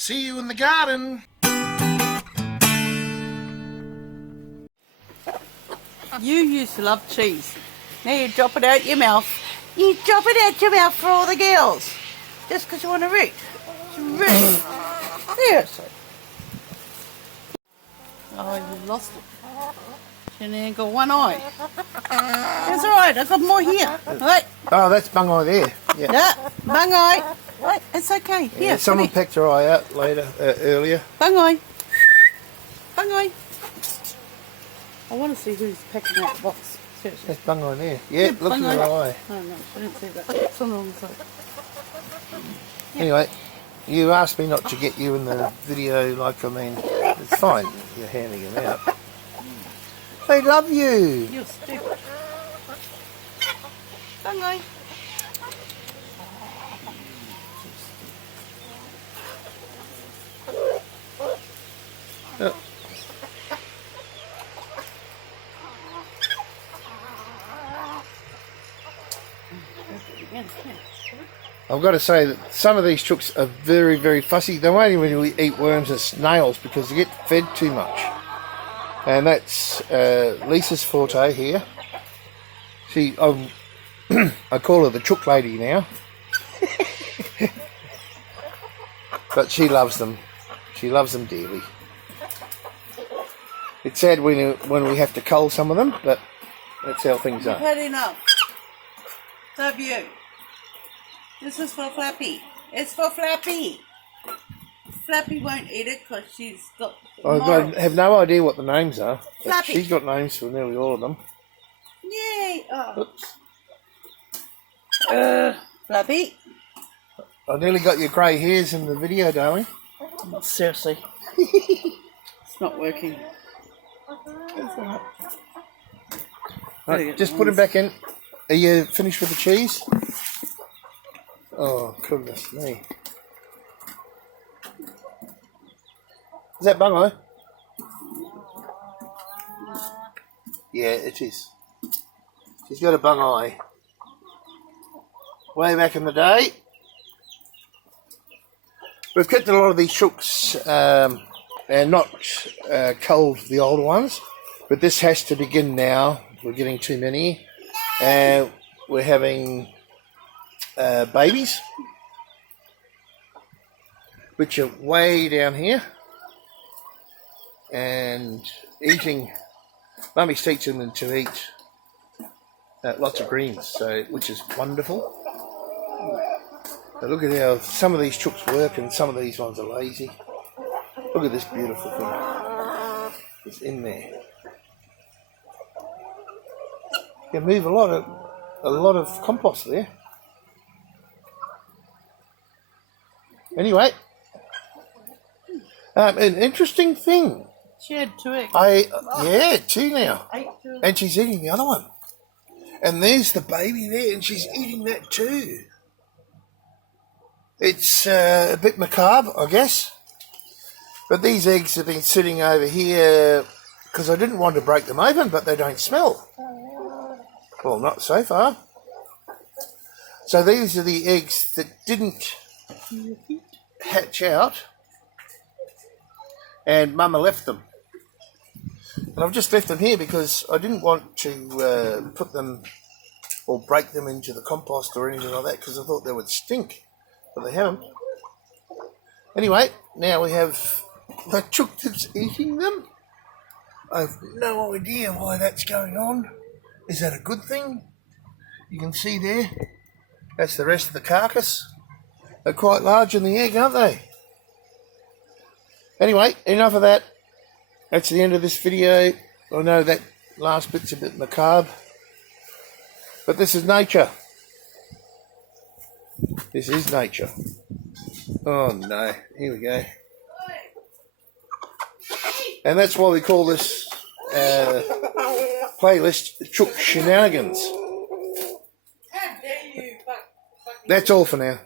See you in the garden. You used to love cheese. Now you drop it out your mouth. You drop it out your mouth for all the girls. Just because you want to reach. Reach. Seriously. Oh, you lost it. Shenanigans got one eye. That's alright, I've got more here. Right. Oh, that's bung eye there. Yeah. Yeah, bung eye. Right, it's okay. Here, Yeah, someone come here. pecked her eye out earlier. Bung eye. Bung eye. I want to see who's packing out the box. Seriously. That's bung eye there. Yeah, look at her eye. Oh no, I didn't see that. It's on the wrong side. Anyway, you asked me not to get you in the video, like, I mean, it's fine. You're handing them out. They love you. You're stupid. Bung eye. Oh. I've got to say that some of these chooks are very, very fussy. They won't even eat worms and snails because they get fed too much. And that's Lisa's forte here. I call her the chook lady now. But she loves them. She loves them dearly. It's sad when we have to cull some of them, but that's how things are. You've had enough. Have you? This is for Flappy. It's for Flappy. Flappy won't eat it because she's got I have no idea what the names are. But Flappy. She's got names for nearly all of them. Yay! Oh. Oops. Flappy. I nearly got your grey hairs in the video, darling. Oh, seriously. It's not working. Right, just put him back in. Are you finished with the cheese? Oh, goodness me. Is that bung eye? Yeah, it is. She's got a bung eye. Way back in the day. We've kept a lot of these chooks and not culled the older ones, but this has to begin now. We're getting too many. We're having babies, which are way down here, and eating. Mummy's teaching them to eat lots of greens, so which is wonderful. But look at how some of these chooks work and some of these ones are lazy. Look at this beautiful thing. It's in there. You can move a lot of compost there. Anyway, an interesting thing. She had 2 eggs. Yeah, 2 now. 8 2. And she's eating the other one. And there's the baby there, and she's eating that too. It's a bit macabre, I guess. But these eggs have been sitting over here because I didn't want to break them open, but they don't smell. Well, not so far. So these are the eggs that didn't hatch out, and Mama left them. And I've just left them here because I didn't want to put them or break them into the compost or anything like that because I thought they would stink. But they haven't. Anyway, now we have the chook that's eating them. I have no idea why that's going on. Is that a good thing? You can see there, that's the rest of the carcass. They're quite large in the egg, aren't they? Anyway, enough of that. That's the end of this video. I know that last bit's a bit macabre, but this is nature. This is nature. Oh no, here we go. And that's why we call this playlist Chook Shenanigans. That's all for now.